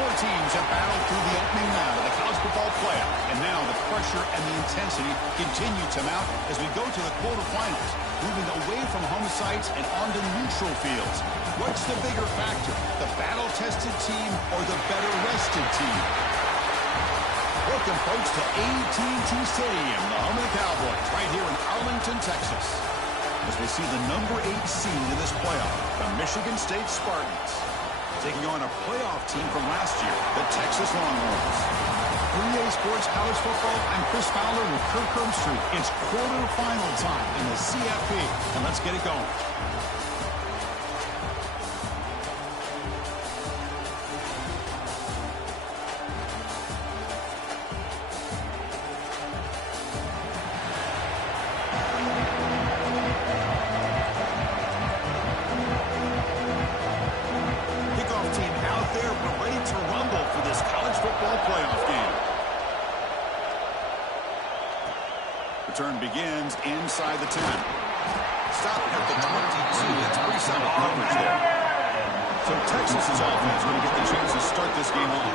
Four teams have battled through the opening round of the college football playoff, and now the pressure and the intensity continue to mount as we go to the quarterfinals, moving away from home sites and onto neutral fields. What's the bigger factor, the battle-tested team or the better-rested team? Welcome, folks, to AT&T Stadium, the home of the Cowboys, right here in Arlington, Texas, as we see the number 8 seed in this playoff, the Michigan State Spartans, taking on a playoff team from last year, the Texas Longhorns. 3A Sports College Football, I'm Chris Fowler with Kirk Herbstreit. It's quarterfinal time in the CFP, and let's get it going. Return begins inside the 10. Stop at the 22. That's pretty solid coverage there. So Texas's offense going to get the chance to start this game off.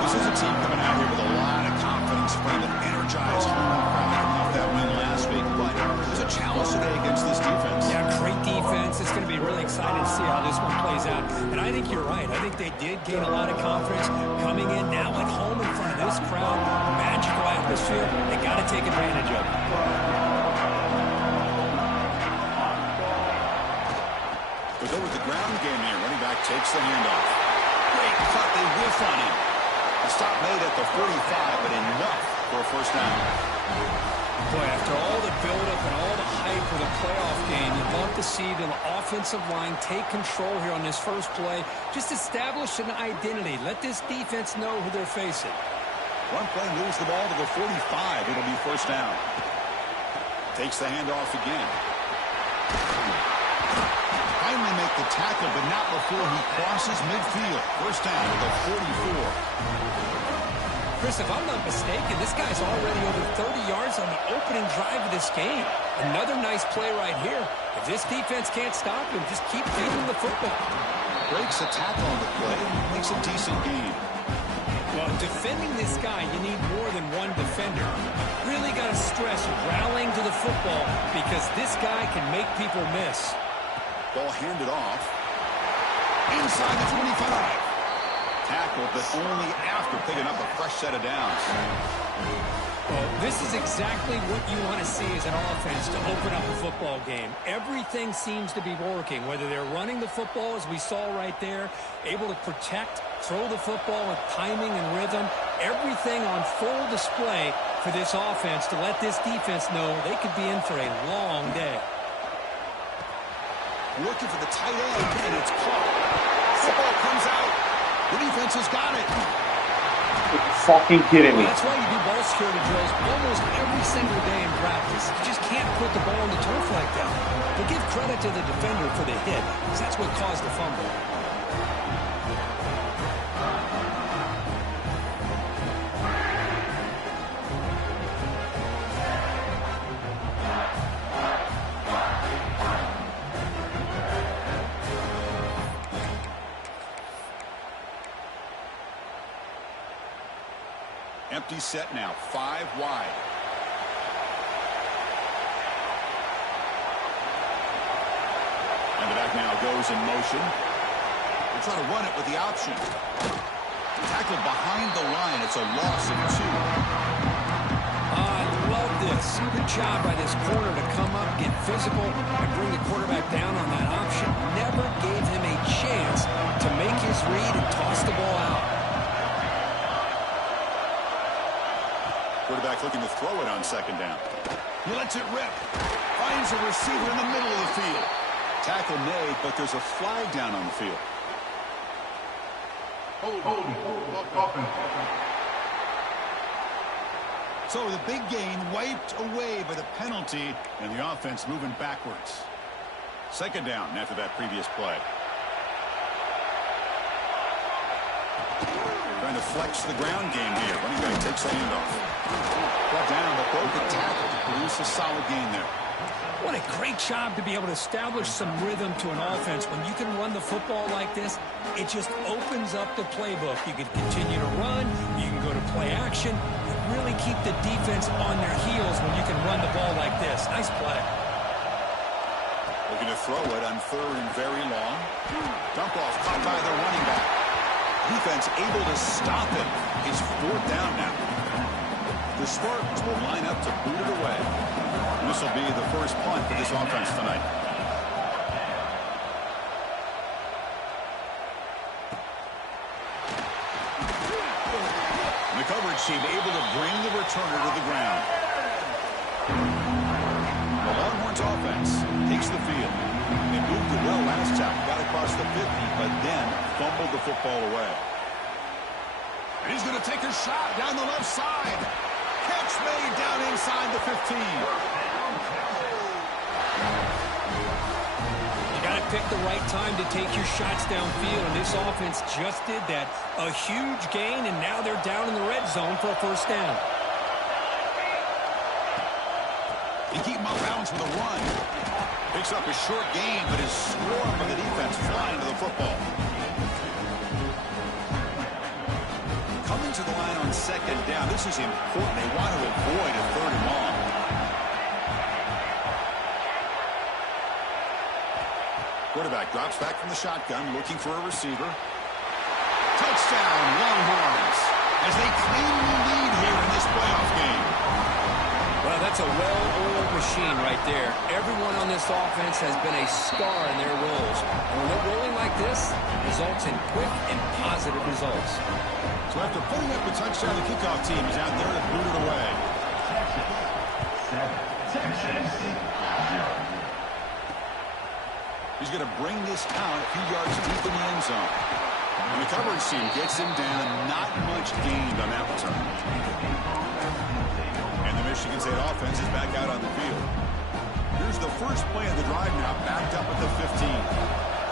This is a team coming out here with a lot of confidence, playing an energized home crowd coming off that win last week. But there's a challenge today against this defense. Yeah, great defense. It's going to be really exciting to see how this one plays out. And I think you're right. I think they did gain a lot of confidence coming in now at home in front of this crowd. Magical atmosphere. They got to take advantage of it. We go with the ground game here. Running back takes the handoff. Great cut. They whiff on him. The stop made at the 45, but enough for a first down. Boy, after all the buildup and all the hype for the playoff game, you'd love to see the offensive line take control here on this first play. Just establish an identity. Let this defense know who they're facing. One play moves the ball to the 45. It'll be first down. Takes the handoff again. Finally make the tackle, but not before he crosses midfield. First down to the 44. Chris, if I'm not mistaken, this guy's already over 30 yards on the opening drive of this game. Another nice play right here. If this defense can't stop him, just keep feeding the football. Breaks a tackle on the play, makes a decent gain. Well, defending this guy, you need more than one defender. Really got to stress rallying to the football because this guy can make people miss. Ball handed off. Inside the 25. Tackle, but only after picking up a fresh set of downs. Well, this is exactly what you want to see as an offense to open up a football game. Everything seems to be working, whether they're running the football, as we saw right there, able to protect, throw the football with timing and rhythm. Everything on full display for this offense to let this defense know they could be in for a long day. Looking for the tight end, and it's caught. Football comes out. The defense has got it. You're fucking kidding me. Well, that's why you do ball security drills almost every single day in practice. You just can't put the ball on the turf like that. But give credit to the defender for the hit, because that's what caused the fumble. Empty set now, 5 wide. And the back now goes in motion. They'll try to run it with the option. Tackled behind the line. It's a loss of 2. I love this. Good job by this corner to come up, get physical, and bring the quarterback down on that option. Never gave him a chance to make his read and toss the ball out. Quarterback looking to throw it on second down. He lets it rip. Finds a receiver in the middle of the field. Tackle made, but there's a flag down on the field. So the big gain wiped away by the penalty, and the offense moving backwards. Second down after that previous play. Trying to flex the ground game here. Running back takes the handoff. Brought down, but broke a tackle to produce a solid gain there. What a great job to be able to establish some rhythm to an offense. When you can run the football like this, it just opens up the playbook. You can continue to run. You can go to play action. You really keep the defense on their heels when you can run the ball like this. Nice play. Looking to throw it on 3rd and very long. Dump off caught by the running back. Defense able to stop it. It's 4th down now. The Spartans will line up to boot it away. This will be the first punt for this offense tonight. The coverage team able to bring the returner to the ground. The Longhorns offense takes the field. They moved it well last time, got across the 50, but then fumbled the football away. And he's going to take a shot down the left side. Catch made down inside the 15. Pick the right time to take your shots downfield, and this offense just did that. A huge gain, and now they're down in the red zone for a first down. They keep him off balance with a run. Picks up a short gain, but is swarmed by the defense flying to the football. Coming to the line on 2nd down. This is important. They want to avoid a 3rd and long. Quarterback drops back from the shotgun, looking for a receiver. Touchdown, Longhorns, as they claim the lead here in this playoff game. Well, that's a well-oiled machine right there. Everyone on this offense has been a star in their roles. And when they're rolling like this, it results in quick and positive results. So after putting up a touchdown, the kickoff team is out there to boot it away. He's going to bring this out a few yards deep in the end zone. And the coverage team gets him down. Not much gained on that return. And the Michigan State offense is back out on the field. Here's the first play of the drive now, backed up at the 15.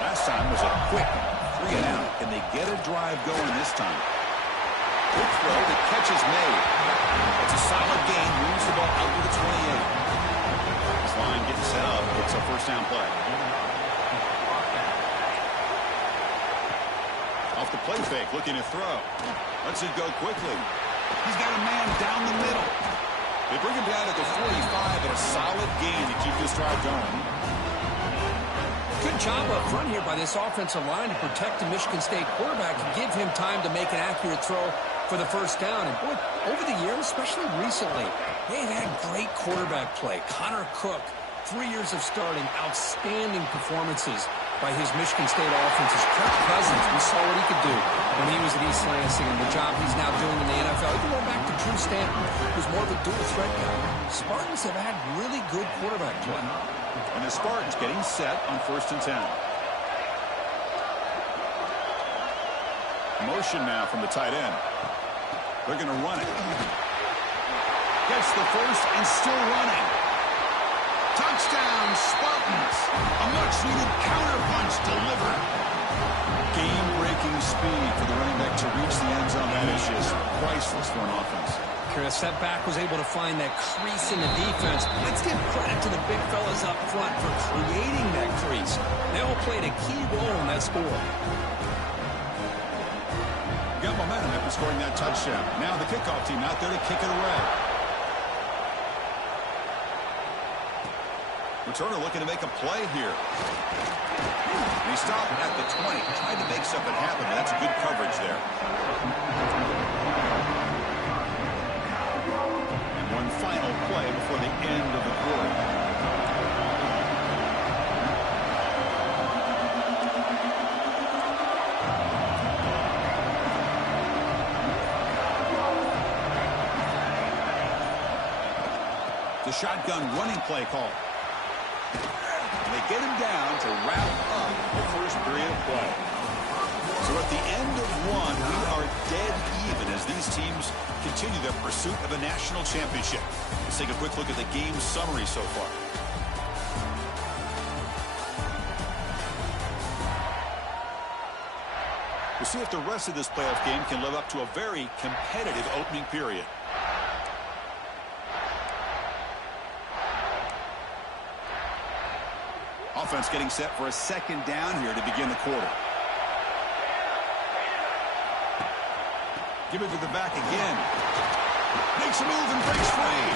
Last time was a quick 3 and out. Can they get a drive going this time? Quick throw, the catch is made. It's a solid gain, moves the ball out to the 28. This line gets set up. It's a first down play. Off the play fake, looking to throw. Lets it go quickly. He's got a man down the middle. They bring him down at the 45, and a solid gain to keep this drive going. Good job up front here by this offensive line to protect the Michigan State quarterback and give him time to make an accurate throw for the first down. And boy, over the years, especially recently, they've had great quarterback play. Connor Cook, 3 years of starting, outstanding performances by his Michigan State offenses. Kirk Cousins, we saw what he could do when he was at East Lansing, and the job he's now doing in the NFL. Even going back to Drew Stanton, who's more of a dual threat guy. Spartans have had really good quarterback play. And the Spartans getting set on 1st and 10. Motion now from the tight end. They're going to run it. Gets the first and still running. Touchdown, Spartans. A much-needed counterpunch delivered. Game-breaking speed for the running back to reach the end zone. That is just priceless for an offense. Chris, that back was able to find that crease in the defense. Let's give credit to the big fellas up front for creating that crease. They all played a key role in that score. Got momentum after scoring that touchdown. Now the kickoff team out there to kick it away. Returner looking to make a play here. And he stopped at the 20, trying to make something happen, but that's good coverage there. And one final play before the end of the quarter. The shotgun running play call. They get him down to wrap up the first period of play. So at the end of one, we are dead even as these teams continue their pursuit of a national championship. Let's take a quick look at the game summary so far. We'll see if the rest of this playoff game can live up to a very competitive opening period. offense getting set for a second down here to begin the quarter. Give it to the back again. Makes a move and breaks free.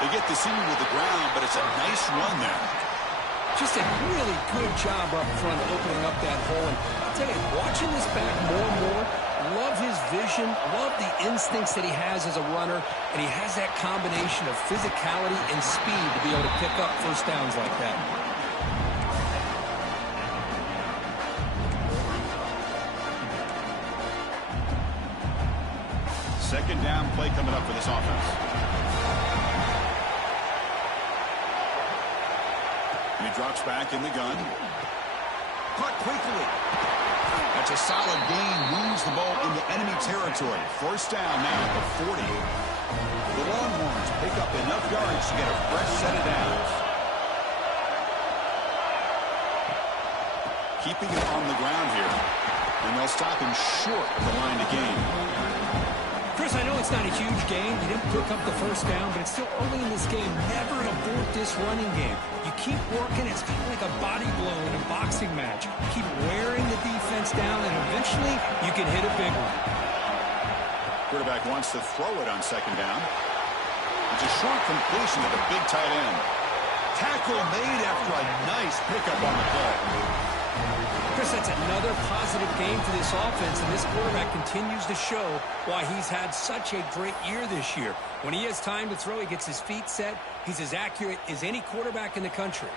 They get the senior to the ground, but it's a nice run there. Just a really good job up front opening up that hole. And I'll tell you, watching this back more and more, love his vision, love the instincts that he has as a runner, and he has that combination of physicality and speed to be able to pick up first downs like that. Second down play coming up for this offense. He drops back in the gun. Caught quickly. That's a solid gain. Moves the ball into enemy territory. First down now at the 40. The Longhorns pick up enough yards to get a fresh set of downs. Keeping it on the ground here. And they'll stop him short of the line to gain. Chris, I know it's not a huge gain. You didn't pick up the first down, but it's still early in this game. Never abort this running game. You keep working. It's kind of like a body blow in a boxing match. Keep wearing the defense down, and eventually you can hit a big one. Quarterback wants to throw it on second down. It's a short completion to the big tight end. Tackle made after a nice pickup on the play. Chris, that's another positive game for this offense, and this quarterback continues to show why he's had such a great year this year. When he has time to throw, he gets his feet set. He's as accurate as any quarterback in the country.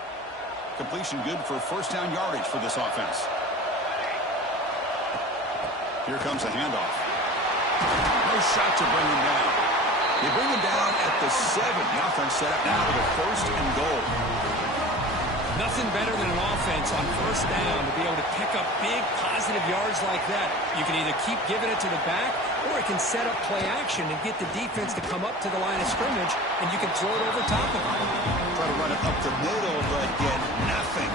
Completion good for first down yardage for this offense. Here comes a handoff. No shot to bring him down. They bring him down at the 7. The offense set up now with a first and goal. Nothing better than an offense on first down to be able to pick up big positive yards like that. You can either keep giving it to the back, or it can set up play action and get the defense to come up to the line of scrimmage, and you can throw it over top of them. Try to run it up the middle, but get nothing.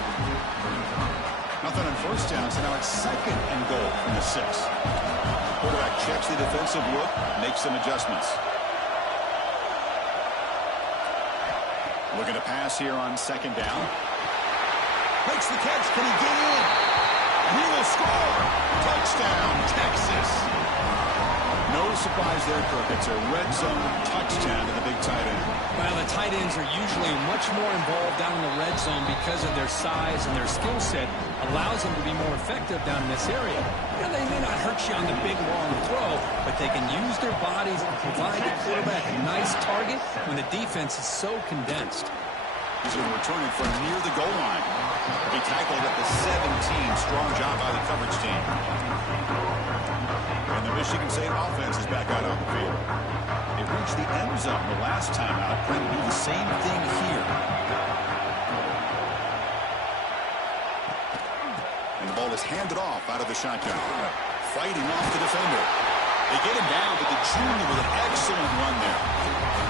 Nothing on first down, so now it's second and goal from the 6. Quarterback checks the defensive look, makes some adjustments. Looking to pass here on second down. Makes the catch. Can he get in? And he will score. Touchdown, Texas. No surprise there, Kirk. It's a red zone touchdown to the big tight end. Well, the tight ends are usually much more involved down in the red zone because of their size and their skill set. Allows them to be more effective down in this area. You know, they may not hurt you on the big, long throw, but they can use their bodies to provide the quarterback a nice target when the defense is so condensed. He's going to return it from near the goal line. He tackled at the 17. Strong job by the coverage team. And the Michigan State offense is back out on the field. They reached the end zone the last time out. Trying to do the same thing here. And the ball is handed off out of the shotgun. Fighting off the defender. They get him down, but the junior with an excellent run there.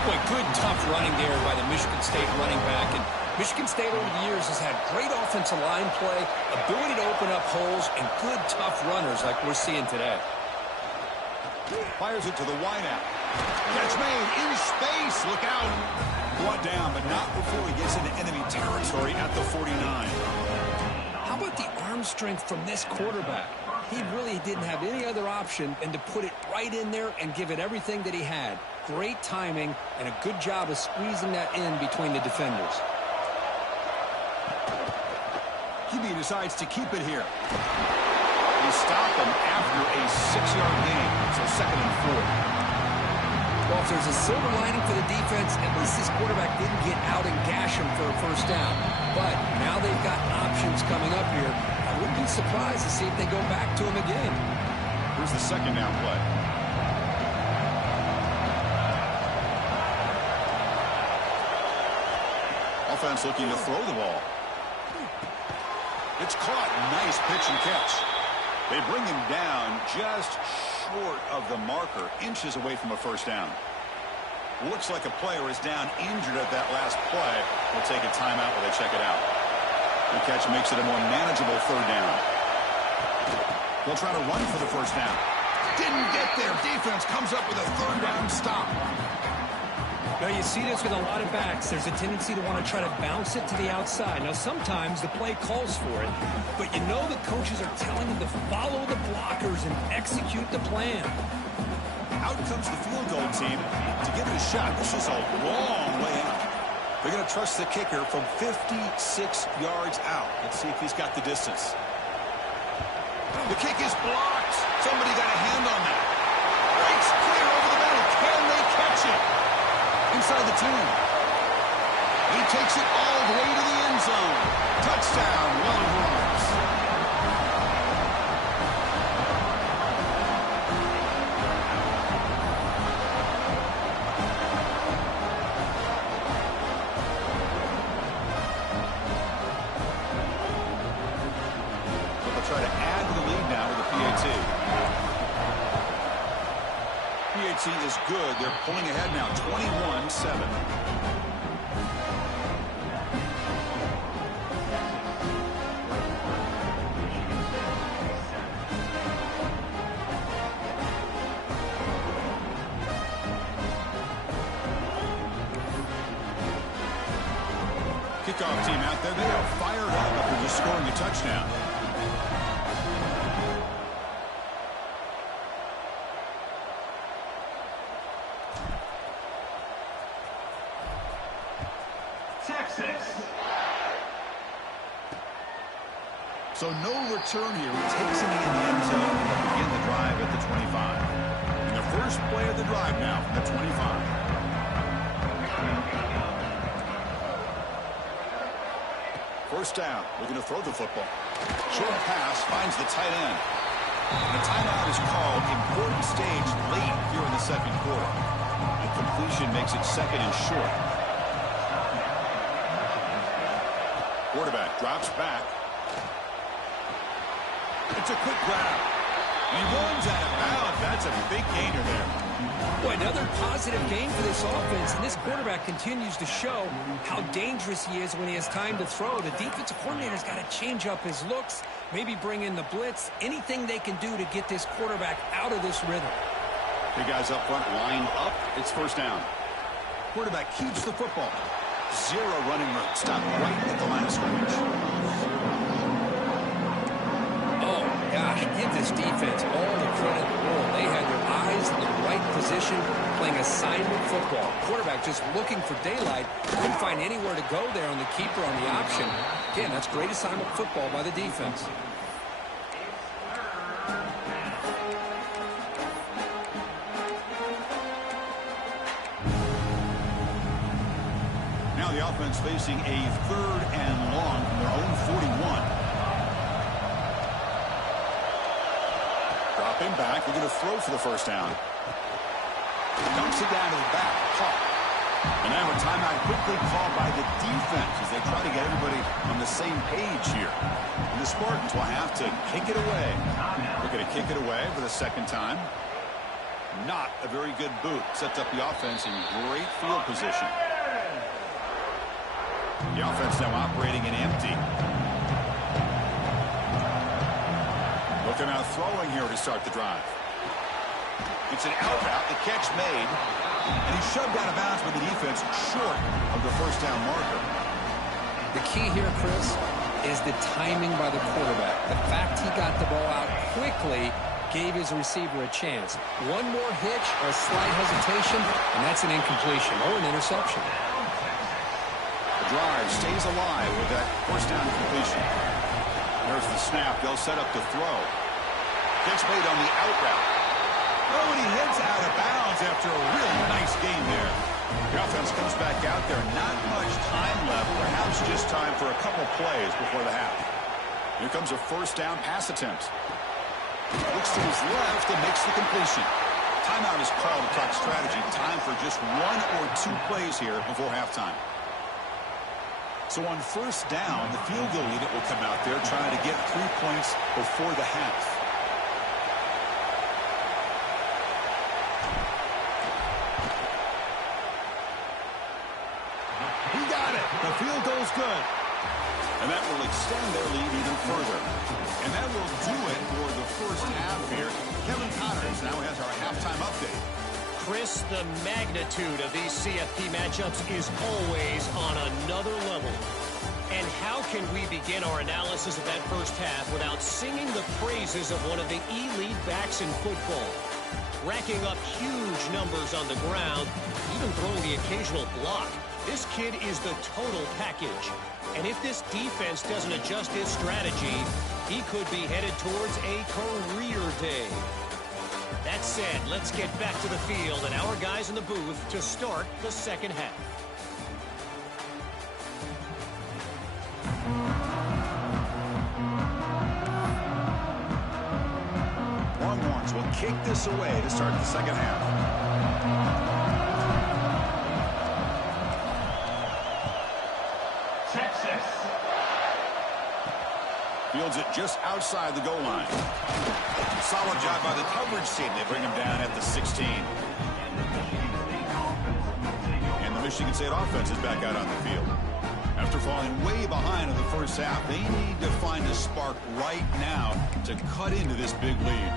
Boy, good, tough running there by the Michigan State running back. And Michigan State over the years has had great offensive line play, ability to open up holes, and good, tough runners like we're seeing today. Fires it to the wideout. Catch made in space. Look out. Brought down, but not before he gets into enemy territory at the 49. How about the arm strength from this quarterback? He really didn't have any other option than to put it right in there and give it everything that he had. Great timing and a good job of squeezing that in between the defenders. QB decides to keep it here. They stop him after a 6-yard gain, so second and 4. Well, if there's a silver lining for the defense, at least this quarterback didn't get out and gash him for a first down. But now they've got options coming up here. I wouldn't be surprised to see if they go back to him again. Here's the second down play. Offense looking to throw the ball. It's caught. Nice pitch and catch. They bring him down just short of the marker, inches away from a first down. Looks like a player is down injured at that last play. We'll take a timeout while they check it out. The catch makes it a more manageable third down. They'll try to run for the first down. Didn't get there. Defense comes up with a third down stop. Now, you see this with a lot of backs. There's a tendency to want to try to bounce it to the outside. Now, sometimes the play calls for it, but you know the coaches are telling them to follow the blockers and execute the plan. Out comes the field goal team to give it a shot. This is a long way out. They're going to trust the kicker from 56 yards out. Let's see if he's got the distance. The kick is blocked. Somebody got a hand on that. Breaks clear over the middle. Can they catch it? Inside the 10. He takes it all the way to the end zone. Touchdown, Longhorns. They'll try to add to the lead now with the PAT. PAT is good. They're pulling ahead now, 21-7. Kickoff team out there. They are fired up after just scoring a touchdown. So no return here. He takes it in the end zone to begin the drive at the 25. And the first play of the drive now from the 25. First down. Looking to throw the football. Short pass finds the tight end. And the timeout is called. Important stage late here in the second quarter. And completion makes it second and short. Quarterback drops back. It's a quick grab. He runs out of bounds. That's a big gainer there. Boy, another positive gain for this offense, and this quarterback continues to show how dangerous he is when he has time to throw. The defensive coordinator's got to change up his looks, maybe bring in the blitz, anything they can do to get this quarterback out of this rhythm. The guys up front lined up. It's first down. Quarterback keeps the football. Zero running room. Stop right at the line of scrimmage. Gosh, give this defense all the credit in the world. They had their eyes in the right position, playing assignment football. Quarterback just looking for daylight. Couldn't find anywhere to go there on the keeper on the option. Again, that's great assignment football by the defense. Now the offense facing a third and long from their own 41. Dropping back, we're going to throw for the first down. Dumps it down to the back. Caught. And now a timeout quickly called by the defense as they try to get everybody on the same page here. And the Spartans will have to kick it away. We're going to kick it away for the second time. Not a very good boot. Sets up the offense in great field position. The offense now operating in empty. Looking out throwing here to start the drive. It's an out route, the catch made, and he's shoved out of bounds by the defense short of the first down marker. The key here, Chris, is the timing by the quarterback. The fact he got the ball out quickly gave his receiver a chance. One more hitch or a slight hesitation, and that's an incompletion or an interception. The drive stays alive with that first down completion. There's the snap. They'll set up to throw. Catch made on the out route. Oh, and he heads out of bounds after a really nice game there. The offense comes back out there. Not much time left. Perhaps just time for a couple plays before the half. Here comes a first down pass attempt. Looks to his left and makes the completion. Timeout is called to talk strategy. Time for just one or two plays here before halftime. So on first down, the field goal unit will come out there trying to get 3 points before the half. He got it. The field goal's good. And that will extend their lead even further. And that will do it for the first half here. Kevin Connors now has our halftime update. Chris, the magnitude of these CFP matchups is always on another level. And how can we begin our analysis of that first half without singing the praises of one of the elite backs in football? Racking up huge numbers on the ground, even throwing the occasional block. This kid is the total package. And if this defense doesn't adjust its strategy, he could be headed towards a career day. That said, let's get back to the field and our guys in the booth to start the second half. Longhorns will kick this away to start the second half. Texas. Fields it just outside the goal line. Solid job by the coverage team. They bring him down at the 16. And the Michigan State offense is back out on the field. After falling way behind in the first half, they need to find a spark right now to cut into this big lead.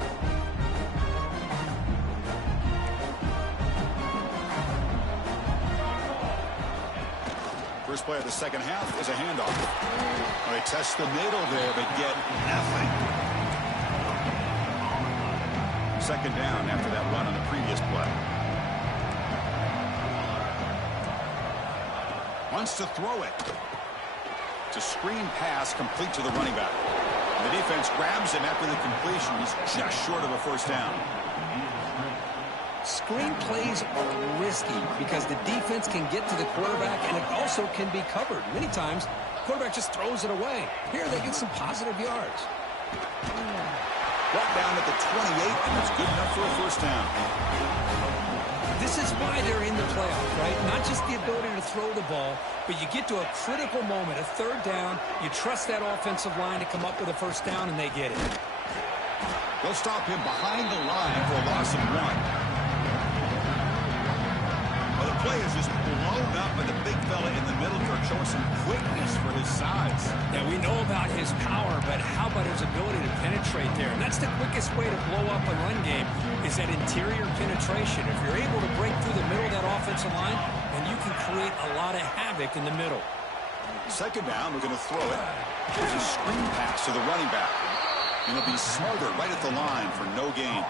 First play of the second half is a handoff. Well, they test the middle there, but get nothing. Second down after that run on the previous play. Wants to throw it. It's a screen pass complete to the running back. The defense grabs him after the completion. He's just short of a first down. Screen plays are risky because the defense can get to the quarterback and it also can be covered. Many times, the quarterback just throws it away. Here they get some positive yards. Brought down at the 28, and that's good enough for a first down. This is why they're in the playoff, right? Not just the ability to throw the ball, but you get to a critical moment, a third down, you trust that offensive line to come up with a first down, and they get it. They'll stop him behind the line for a loss of 1. Well, the play is just blown up by the big fella in the middle for showing some quickness for his size. Yeah, we know about his power, but how about his ability to penetrate there? And that's the quickest way to blow up a run game is that interior penetration. If you're able to break through the middle of that offensive line, then you can create a lot of havoc in the middle. Second down, we're going to throw it. Here's a screen pass to the running back. And he'll be smothered right at the line for no gain.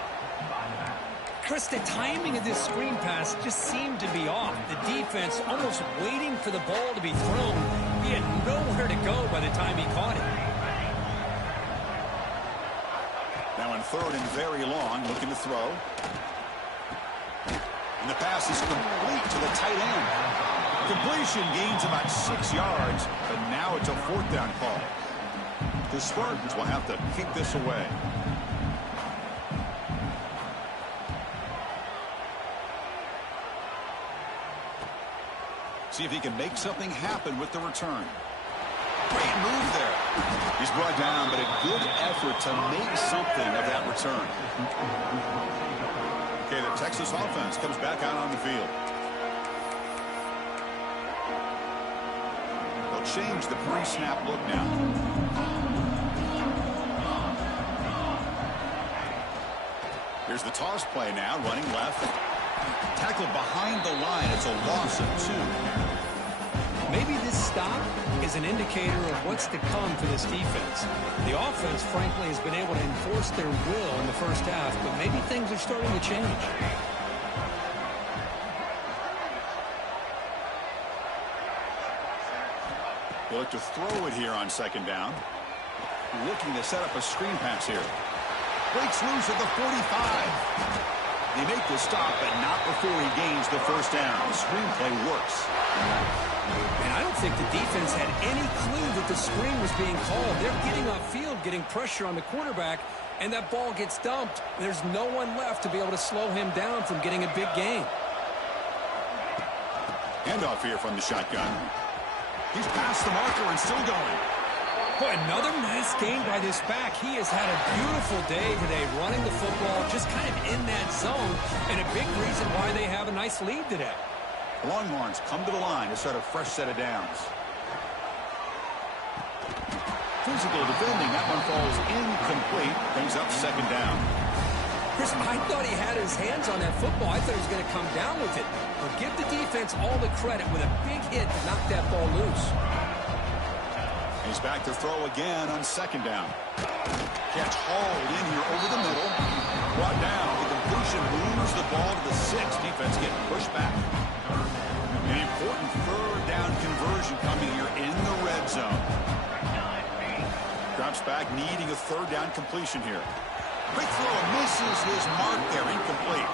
Chris, the timing of this screen pass just seemed to be off. The defense almost waiting for the ball to be thrown. He had nowhere to go by the time he caught it. Now in third and very long, looking to throw. And the pass is complete to the tight end. Completion gains about 6 yards, but now it's a fourth down call. The Spartans will have to kick this away. See if he can make something happen with the return. Great move there. He's brought down, but a good effort to make something of that return. Okay, the Texas offense comes back out on the field. They'll change the pre-snap look now. Here's the toss play now, running left. Tackled behind the line. It's a loss of 2. Maybe this stop is an indicator of what's to come for this defense. The offense, frankly, has been able to enforce their will in the first half, but maybe things are starting to change. They look to throw it here on second down. Looking to set up a screen pass here. Breaks loose at the 45. They make the stop, but not before he gains the first down. The screenplay works. And I don't think the defense had any clue that the screen was being called. They're getting off field, getting pressure on the quarterback, and that ball gets dumped. There's no one left to be able to slow him down from getting a big gain. Handoff here from the shotgun. He's past the marker and still going. Boy, another nice game by this back. He has had a beautiful day today running the football, just kind of in that zone, and a big reason why they have a nice lead today. Longhorns come to the line to start a fresh set of downs. Physical defending. That one falls incomplete. Brings up second down. Chris, I thought he had his hands on that football. I thought he was going to come down with it. But give the defense all the credit with a big hit to knock that ball loose. He's back to throw again on second down. Catch hauled in here over the middle. Brought down. The completion moves the ball to the 6. Defense getting pushed back. An important third down conversion coming here in the red zone. Drops back, needing a third down completion here. Quick throw, misses his mark there, incomplete.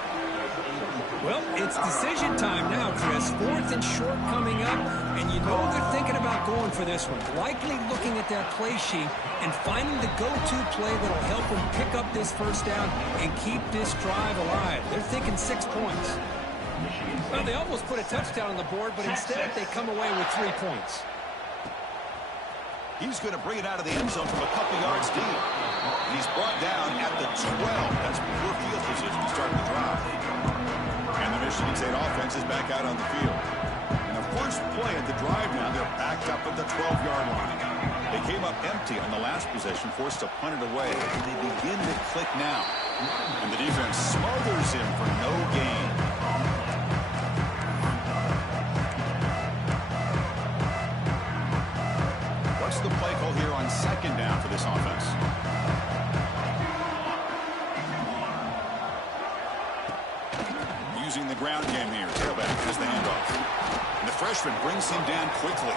Well, it's decision time now, Chris. 4th and short coming up, and you know they're thinking about going for this one. Likely looking at that play sheet and finding the go-to play that'll help them pick up this first down and keep this drive alive. They're thinking 6 points. Well, they almost put a touchdown on the board, but instead they come away with 3 points. He's going to bring it out of the end zone from a couple yards deep. He's brought down at the 12. That's poor field position to start the drive. And the Michigan State offense is back out on the field. And the first play of the drive now, they're backed up at the 12-yard line. They came up empty on the last possession, forced to punt it away. And they begin to click now. And the defense smothers him for no gain. What's the play call here on second down for this offense? Using the ground game here. Tailback has the handoff. And the freshman brings him down quickly.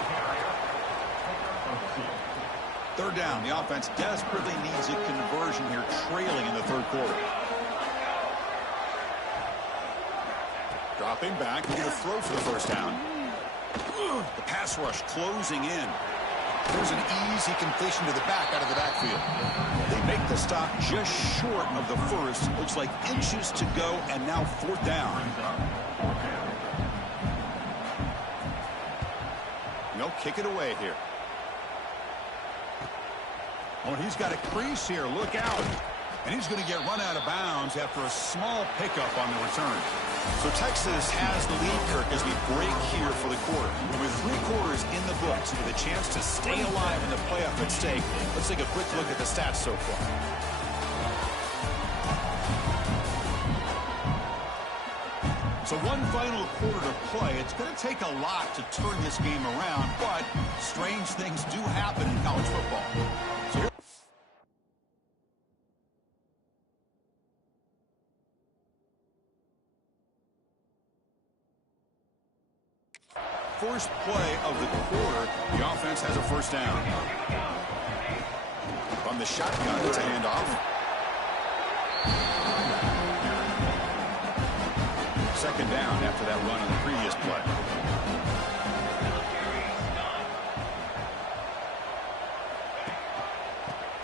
Third down. The offense desperately needs a conversion here, trailing in the third quarter. Dropping back. He's going to throw for the first down. The pass rush closing in. There's an easy completion to the back out of the backfield. They make the stop just short of the first. Looks like inches to go, and now 4th down. No, kick it away here. Oh, he's got a crease here. Look out. And he's going to get run out of bounds after a small pickup on the return. So Texas has the lead, Kirk, as we break here for the quarter. And with 3 quarters in the books with a chance to stay alive in the playoff at stake, let's take a quick look at the stats so far. So one final quarter to play. It's going to take a lot to turn this game around, but strange things do happen in college football. So here first play of the quarter, the offense has a first down. From the shotgun, it's a handoff. Second down after that run on the previous play.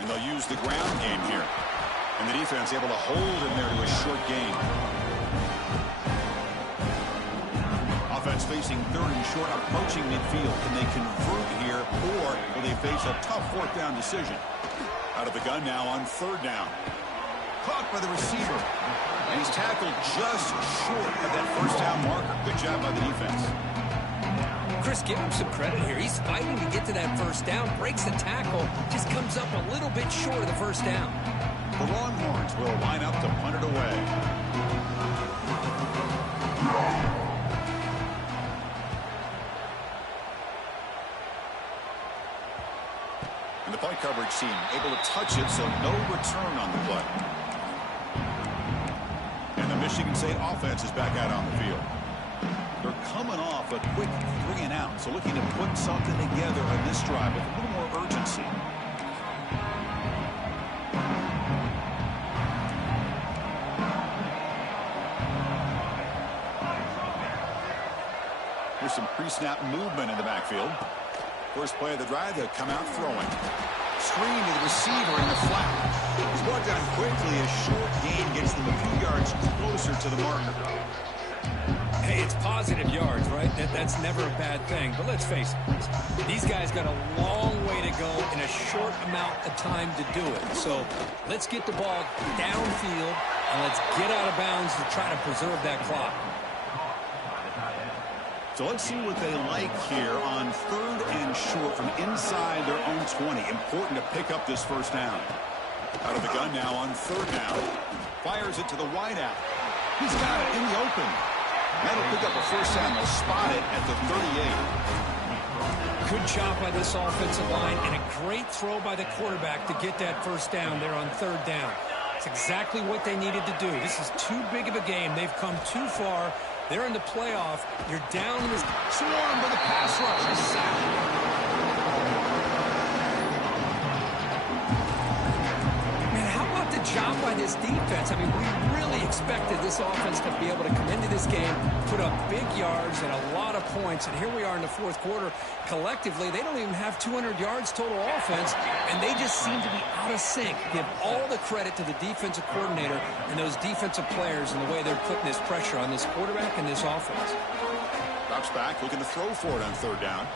And they'll use the ground game here. And the defense able to hold him there to a short gain. Offense facing 3rd and short, approaching midfield. Can they convert here, or will they face a tough 4th down decision? Out of the gun now on 3rd down. Caught by the receiver. And he's tackled just short of that first down marker. Good job by the defense. Chris, give him some credit here. He's fighting to get to that first down, breaks the tackle, just comes up a little bit short of the first down. The Longhorns will line up to punt it away. And the point coverage team able to touch it, so no return on the play. And the Michigan State offense is back out on the field. They're coming off a quick 3 and out, so looking to put something together on this drive with a little more urgency. Here's some pre-snap movement in the backfield. First play of the drive, they'll come out throwing. Screen to the receiver in the flat. He's brought down quickly. A short gain gets them a few yards closer to the marker. Hey, it's positive yards, right? That's never a bad thing. But let's face it, these guys got a long way to go in a short amount of time to do it. So let's get the ball downfield, and let's get out of bounds to try to preserve that clock. So let's see what they like here on 3rd and short from inside their own 20. Important to pick up this first down. Out of the gun now on third down. Fires it to the wideout. He's got it in the open. That'll pick up a first down. They'll spot it at the 38. Good job by this offensive line and a great throw by the quarterback to get that first down there on third down. It's exactly what they needed to do. This is too big of a game. They've come too far. They're in the playoff. You're down in this. Swarmed by the pass rush. A sack. Job by this defense. I mean, we really expected this offense to be able to come into this game, put up big yards and a lot of points, and here we are in the fourth quarter. Collectively, they don't even have 200 yards total offense, and they just seem to be out of sync. Give all the credit to the defensive coordinator and those defensive players and the way they're putting this pressure on this quarterback and this offense. Drops back, looking to throw for it on third down.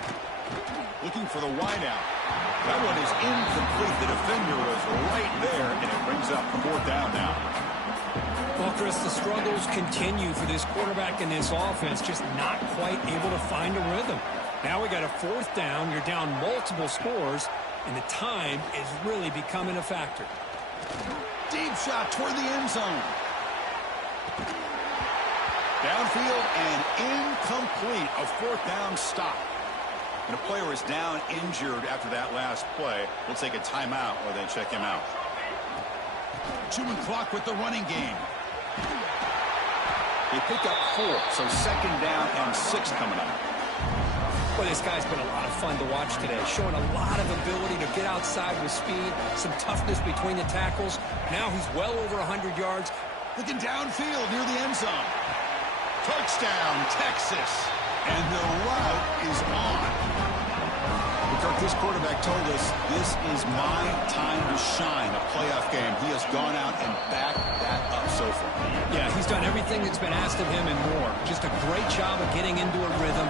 Looking for the wideout. That one is incomplete. The defender was right there, and it brings up the fourth down now. Well, Chris, the struggles continue for this quarterback and this offense, just not quite able to find a rhythm. Now we got a fourth down. You're down multiple scores, and the time is really becoming a factor. Deep shot toward the end zone. Downfield and incomplete. A fourth down stop. And a player is down injured after that last play. We'll take a timeout while they check him out. Chewing clock with the running game. They pick up 4, so second down and 6 coming up. Well, this guy's been a lot of fun to watch today, showing a lot of ability to get outside with speed, some toughness between the tackles. Now he's well over 100 yards. Looking downfield near the end zone. Touchdown, Texas. And the route is on. Kirk, this quarterback told us this is my time to shine, a playoff game. He has gone out and backed that up so far. Yeah, he's done everything that's been asked of him and more. Just a great job of getting into a rhythm.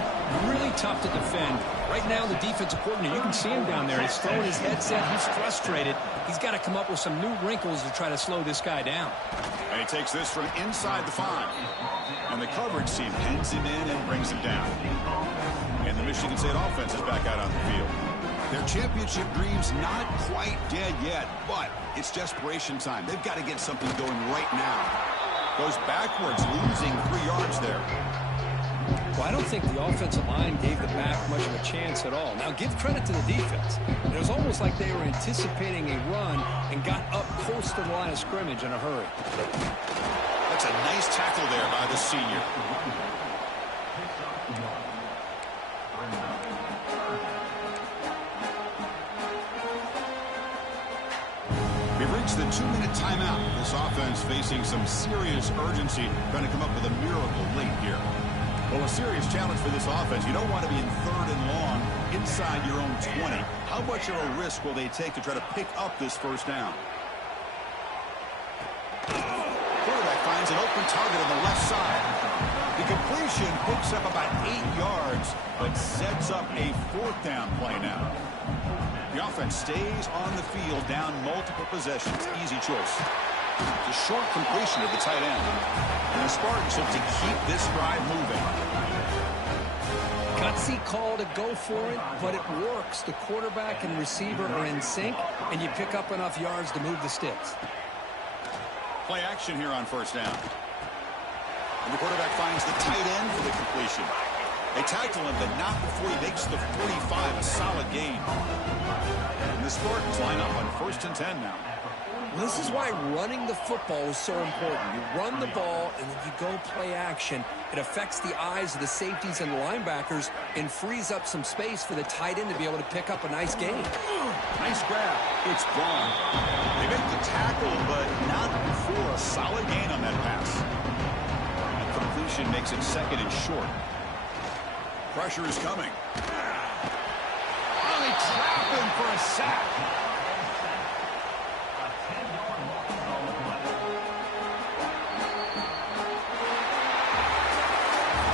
Really tough to defend. Right now, the defensive coordinator, you can see him down there. He's throwing his headset. He's frustrated. He's got to come up with some new wrinkles to try to slow this guy down. And he takes this from inside the 5. And the coverage team pins him in and brings him down. And the Michigan State offense is back out on the field. Their championship dreams not quite dead yet, but it's desperation time. They've got to get something going right now. Goes backwards, losing 3 yards there. Well, I don't think the offensive line gave the back much of a chance at all. Now, give credit to the defense. It was almost like they were anticipating a run and got up close to the line of scrimmage in a hurry. That's a nice tackle there by the senior. We've reached the 2-minute timeout. This offense facing some serious urgency, trying to come up with a miracle late here. Well, a serious challenge for this offense. You don't want to be in third and long inside your own 20. How much of a risk will they take to try to pick up this first down? Quarterback finds an open target on the left side. The completion picks up about 8 yards, but sets up a fourth down play now. The offense stays on the field, down multiple possessions. Easy choice. It's a short completion of the tight end. And the Spartans look to keep this drive moving. Gutsy call to go for it, but it works. The quarterback and receiver are in sync, and you pick up enough yards to move the sticks. Play action here on first down. And the quarterback finds the tight end for the completion. They tackle him, but not before he makes the 45, a solid gain. And the Spartans line up on 1st and 10 now. This is why running the football is so important. You run the ball, and then you go play action. It affects the eyes of the safeties and the linebackers and frees up some space for the tight end to be able to pick up a nice gain. Nice grab. It's gone. They make the tackle, but not before a solid gain on that pass. And completion makes it second and short. Pressure is coming. Finally trap him for a sack.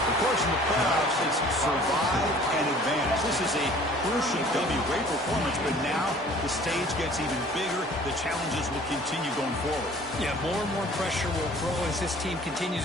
Of course, in the playoffs, it's survive and advance. This is a crucial W. Great performance, but now the stage gets even bigger. The challenges will continue going forward. Yeah, more and more pressure will grow as this team continues.